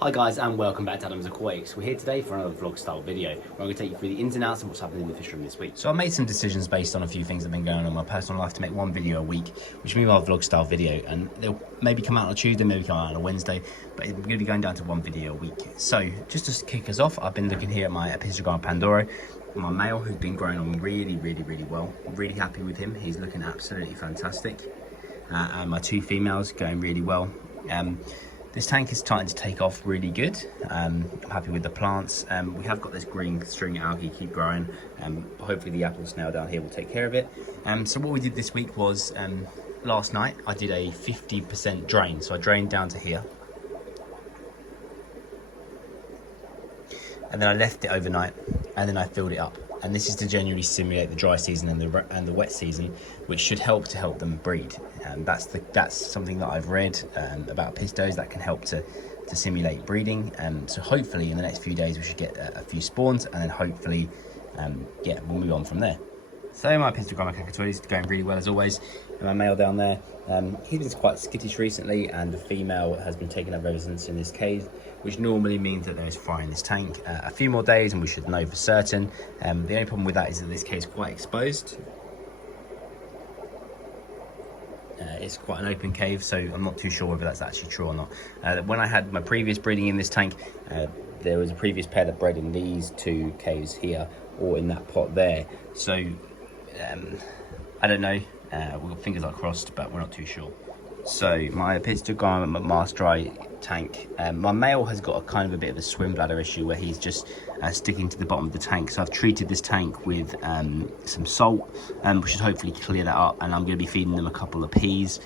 Hi guys, and welcome back to Adams Aquatics. We're here today for another vlog style video where I'm going to take you through the ins and outs of what's happening in the fish room this week. So I made some decisions based on a few things that have been going on in my personal life to make one video a week, which will be my vlog style video, and they'll maybe come out on a Tuesday, maybe come out on a Wednesday, but we're going to be going down to one video a week. So just to kick us off, I've been looking here at my Epistogar Pandoro, my male, who's been growing on really well. I'm really happy with him. He's looking absolutely fantastic. And my two females going really well. This tank is starting to take off really good. I'm happy with the plants. We have got this green string algae keep growing. Hopefully the apple snail down here will take care of it. So what we did this week was, last night I did a 50% drain. So I drained down to here. And then I left it overnight and then I filled it up. And this is to genuinely simulate the dry season and the wet season, which should help them breed. That's something that I've read about pistos that can help to simulate breeding. So hopefully in the next few days we should get a few spawns, and then hopefully we'll move on from there. So my Epistogar Macacotoides is going really well as always. And my male down there, he's been quite skittish recently, and the female has been taking up residence in this cave, which normally means that there's fry in this tank. A few more days and we should know for certain. The only problem with that is that this cave is quite exposed. It's quite an open cave, so I'm not too sure whether that's actually true or not. When I had my previous breeding in this tank, there was a previous pair that bred in these two caves here, or in that pot there. So I don't know, we've got fingers are crossed, but we're not too sure. So my Epistogar Master Eye tank, my male has got a bit of a swim bladder issue where he's just sticking to the bottom of the tank. So I've treated this tank with some salt, which should hopefully clear that up, and I'm going to be feeding them a couple of peas,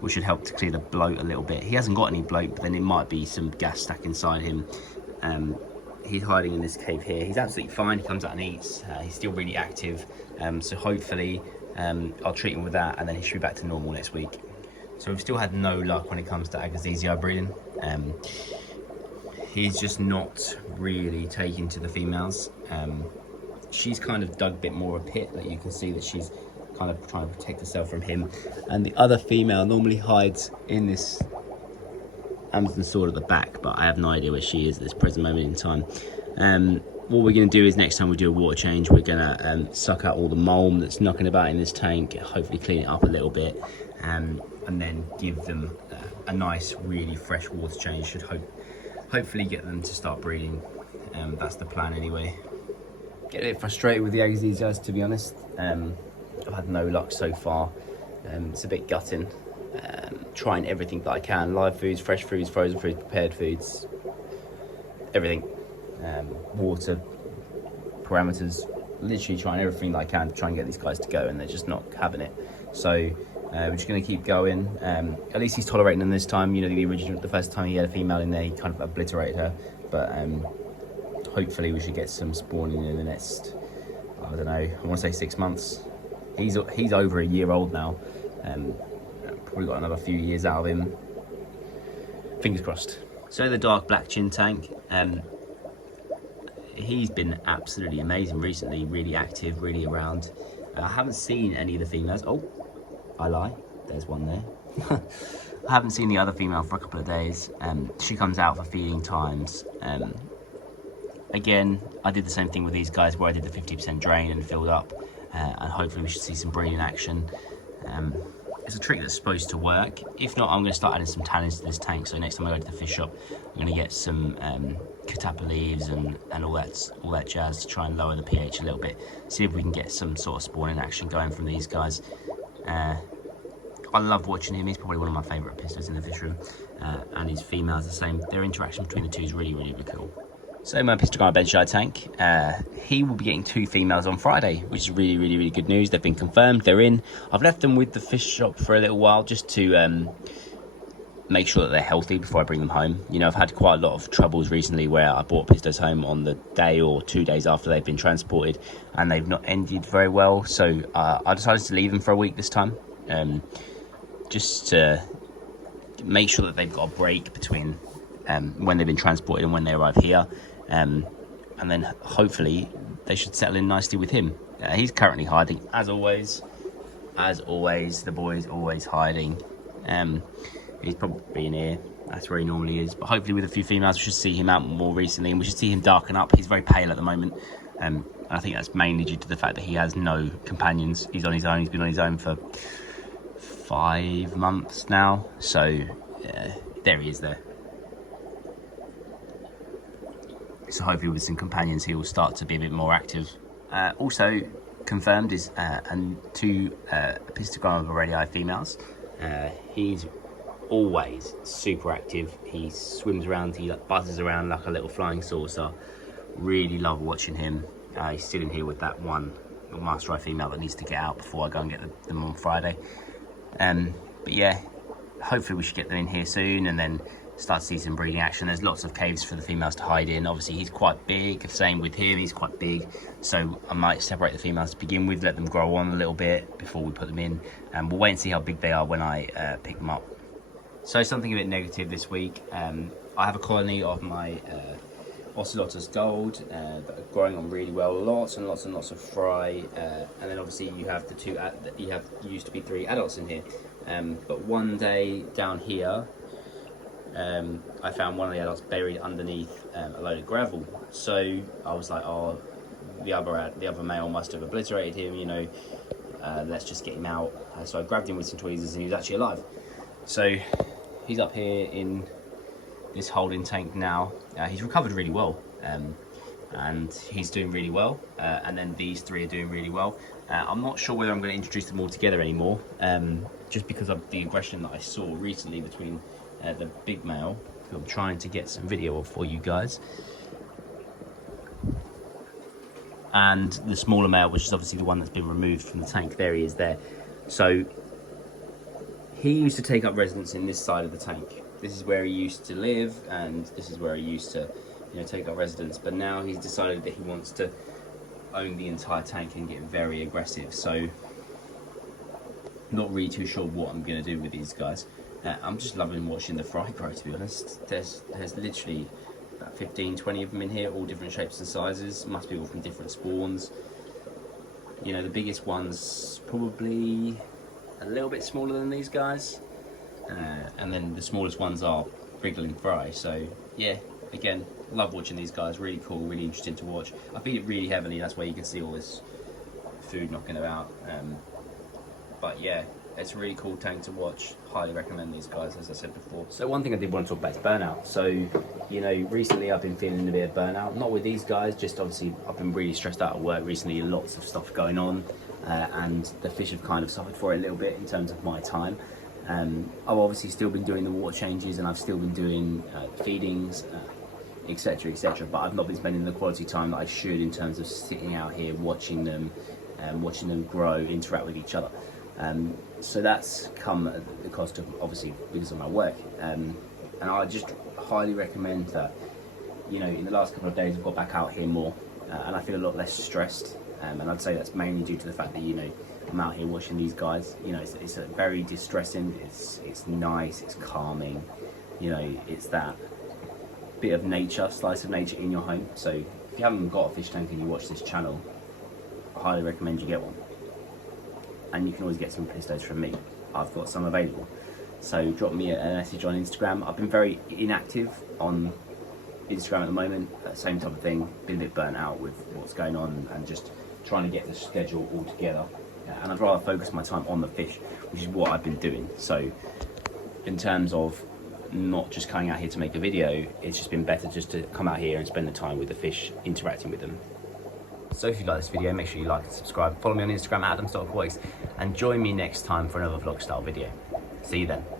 which should help to clear the bloat a little bit. He hasn't got any bloat, but then it might be some gas stuck inside him. He's hiding in this cave here. He's absolutely fine. He comes out and eats. He's still really active, so hopefully I'll treat him with that, and then he should be back to normal next week. So we've still had no luck when it comes to Agassiz breeding. He's just not really taking to the females. She's kind of dug a bit more a pit, that you can see that she's kind of trying to protect herself from him. And the other female normally hides in this Amazon sword at the back, but I have no idea where she is at this present moment in time. What we're going to do is next time we do a water change, we're going to suck out all the mulm that's knocking about in this tank, hopefully clean it up a little bit, and then give them a nice, really fresh water change. Should hopefully get them to start breeding. That's the plan anyway. Get a bit frustrated with the Agassiz, to be honest. I've had no luck so far. It's a bit gutting. Trying everything that I can: live foods, fresh foods, frozen foods, prepared foods, everything. Water parameters, literally trying everything that I can to try and get these guys to go, and they're just not having it. So we're just going to keep going. At least he's tolerating them this time. You know, the first time he had a female in there, he kind of obliterated her, but hopefully we should get some spawning in the next, I don't know, I want to say 6 months. He's over a year old now. Probably got another few years out of him. Fingers crossed. So the dark black chin tank, he's been absolutely amazing recently, really active, really around. I haven't seen any of the females. Oh, I lie, there's one there. I haven't seen the other female for a couple of days. She comes out for feeding times. Again, I did the same thing with these guys where I did the 50% drain and filled up, and hopefully we should see some breeding action. It's a trick that's supposed to work. If not, I'm going to start adding some tannins to this tank. So next time I go to the fish shop, I'm going to get some catappa leaves and all that jazz to try and lower the pH a little bit. See if we can get some sort of spawning action going from these guys. I love watching him. He's probably one of my favourite pistos in the fish room, and his female's the same. Their interaction between the two is really cool. So my Epistogar Bedshire tank, he will be getting 2 females on Friday, which is really good news. They've been confirmed, they're in. I've left them with the fish shop for a little while just to make sure that they're healthy before I bring them home. You know, I've had quite a lot of troubles recently where I brought pistos home on the day or 2 days after they've been transported, and they've not ended very well. So I decided to leave them for a week this time, just to make sure that they've got a break between when they've been transported and when they arrive here. And then hopefully they should settle in nicely with him. He's currently hiding, as always. The boy's always hiding. He's probably in here. That's where he normally is. But hopefully with a few females, we should see him out more recently, and we should see him darken up. He's very pale at the moment. And I think that's mainly due to the fact that he has no companions. He's on his own. He's been on his own for 5 months now. So there he is there. So hopefully with some companions, he will start to be a bit more active. Also confirmed is 2 Apistogramma borellii females. He's always super active. He swims around, he like buzzes around like a little flying saucer. Really love watching him. He's still in here with that one master eye female that needs to get out before I go and get them on Friday. But yeah, hopefully we should get them in here soon and then start to see some breeding action. There's lots of caves for the females to hide in. Obviously he's quite big, same with him, he's quite big. So I might separate the females to begin with, let them grow on a little bit before we put them in. And we'll wait and see how big they are when I pick them up. So something a bit negative this week. I have a colony of my Ocelotus Gold that are growing on really well. Lots and lots and lots of fry. And then obviously you have the 2, you have used to be 3 adults in here. But one day down here, I found one of the adults buried underneath a load of gravel. So I was like, oh, the other male must have obliterated him, you know, let's just get him out. So I grabbed him with some tweezers and he was actually alive. So he's up here in this holding tank now. He's recovered really well, and he's doing really well. And then these 3 are doing really well. I'm not sure whether I'm going to introduce them all together anymore, just because of the aggression that I saw recently between the big male, who I'm trying to get some video of for you guys, and the smaller male, which is obviously the one that's been removed from the tank. There he is there. So he used to take up residence in this side of the tank. This is where he used to live, and this is where he used to, you know, take up residence. But now he's decided that he wants to own the entire tank and get very aggressive. So not really too sure what I'm going to do with these guys. I'm just loving watching the fry grow, to be honest. There's literally about 15-20 of them in here, all different shapes and sizes. Must be all from different spawns. You know, the biggest one's probably a little bit smaller than these guys, and then the smallest ones are wriggling fry. So yeah, again, love watching these guys. Really cool, really interesting to watch. I feed it really heavily, that's why you can see all this food knocking about. But yeah, it's a really cool tank to watch. Highly recommend these guys, as I said before. So one thing I did want to talk about is burnout. So, you know, recently I've been feeling a bit of burnout. Not with these guys, just obviously I've been really stressed out at work recently. Lots of stuff going on, and the fish have kind of suffered for it a little bit in terms of my time. I've obviously still been doing the water changes, and I've still been doing feedings, etc, etc, but I've not been spending the quality time that I should in terms of sitting out here watching them grow, interact with each other. So that's come at the cost of, obviously, because of my work. And I just highly recommend that, you know, in the last couple of days I've got back out here more, and I feel a lot less stressed. And I'd say that's mainly due to the fact that, you know, I'm out here watching these guys. You know, it's very distressing. It's nice. It's calming. You know, it's that bit of nature, slice of nature in your home. So if you haven't got a fish tank and you watch this channel, I highly recommend you get one. And you can always get some pistos from me. I've got some available. So drop me a message on Instagram. I've been very inactive on Instagram at the moment. Same type of thing. Been a bit burnt out with what's going on and just trying to get the schedule all together. And I'd rather focus my time on the fish, which is what I've been doing. So in terms of not just coming out here to make a video, it's just been better just to come out here and spend the time with the fish, interacting with them. So if you like this video, make sure you like and subscribe. Follow me on Instagram at AdamsDogVoice, and join me next time for another vlog style video. See you then.